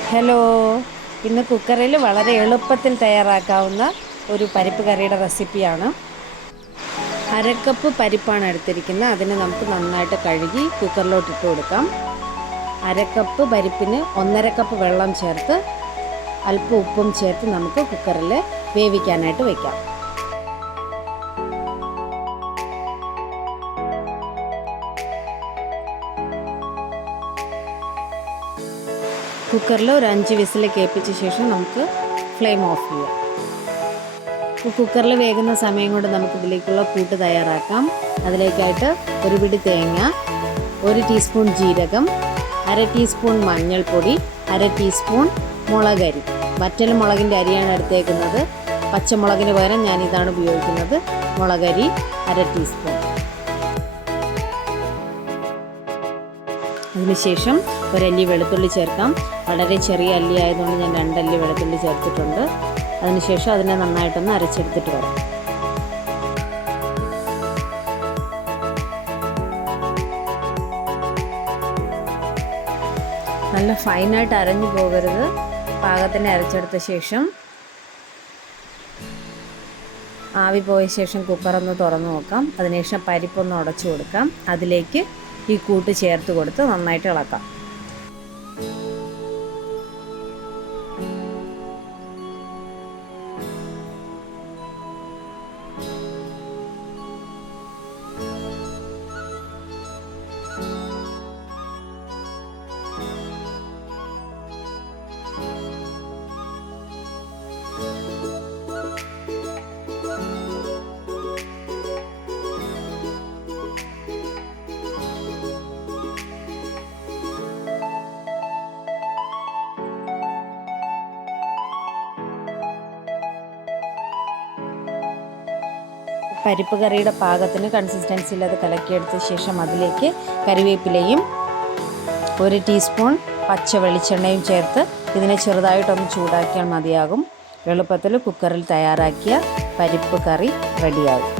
Hello, ഇന്ന് കുക്കറിൽ വളരെ എളുപ്പത്തിൽ തയ്യാറാക്കാവുന്ന ഒരു പരിപ്പ് കറിയുടെ റെസിപ്പിയാണ്. അരക്കപ്പ് പരിപ്പാണ് എടുത്തിരിക്കുന്നത്. അതിന് നമുക്ക് നന്നായിട്ട് കഴുകി കുക്കറിലോട്ട് ഇട്ട് കൊടുക്കാം. അരക്കപ്പ് പരിപ്പിന് 1.5 കപ്പ് വെള്ളം ചേർത്ത് അല്പം ഉപ്പും ചേർത്ത് നമുക്ക് കുക്കറിൽ വേവിക്കാനായിട്ട് വയ്ക്കാം. കുക്കറിൽ ഒരു 5 വിസിൽ കേൾപ്പിച്ച ശേഷം നമുക്ക് ഫ്ലെയിം ഓഫ് ചെയ്യാം. കുക്കറിൽ വേകുന്ന സമയം കൊണ്ട് നമുക്ക് ഇതിലേക്കുള്ള കൂട്ട് തയ്യാറാക്കാം. അതിലേക്കായിട്ട് ഒരു പിടി തേങ്ങ, 1 ടീസ്പൂൺ ജീരകം, 1/2 ടീസ്പൂൺ മഞ്ഞൾപ്പൊടി, 1/2 ടീസ്പൂൺ മുളകരി. വറ്റൽ മുളകിൻ്റെ അരിയാണ് എടുത്തേക്കുന്നത്. പച്ചമുളകിന് പകരം ഞാനിതാണ് ഉപയോഗിക്കുന്നത്. മുളകരി 1/2 ടീസ്പൂൺ. അതിനുശേഷം ഒരല്ലി വെളുത്തുള്ളി ചേർക്കാം. വളരെ ചെറിയ അല്ലി ആയതുകൊണ്ട് ഞാൻ 2 അല്ലി വെളുത്തുള്ളി ചേർത്തിട്ടുണ്ട്. അതിനുശേഷം അതിനെ നന്നായിട്ടൊന്ന് അരച്ചെടുത്തിട്ട് വരാം. നല്ല ഫൈനായിട്ട് അരഞ്ഞു പോകരുത്. പാകത്തിന് അരച്ചെടുത്ത ശേഷം ആവി പോയ ശേഷം കുക്കറൊന്ന് തുറന്നു നോക്കാം. അതിനുശേഷം പരിപ്പൊന്ന് ഉടച്ചു കൊടുക്കാം. അതിലേക്ക് ഈ കൂട്ട് ചേർത്ത് കൊടുത്ത് നന്നായിട്ട് ഇളക്കാം. പരിപ്പ് കറിയുടെ പാകത്തിന് കൺസിസ്റ്റൻസിയിൽ അത് കലക്കിയെടുത്ത ശേഷം അതിലേക്ക് കരിവേപ്പിലയും 1 ടീസ്പൂൺ പച്ച വെളിച്ചെണ്ണയും ചേർത്ത് ഇതിനെ ചെറുതായിട്ടൊന്ന് ചൂടാക്കിയാൽ മതിയാകും. എളുപ്പത്തിൽ കുക്കറിൽ തയ്യാറാക്കിയ പരിപ്പ് കറി റെഡിയാകും.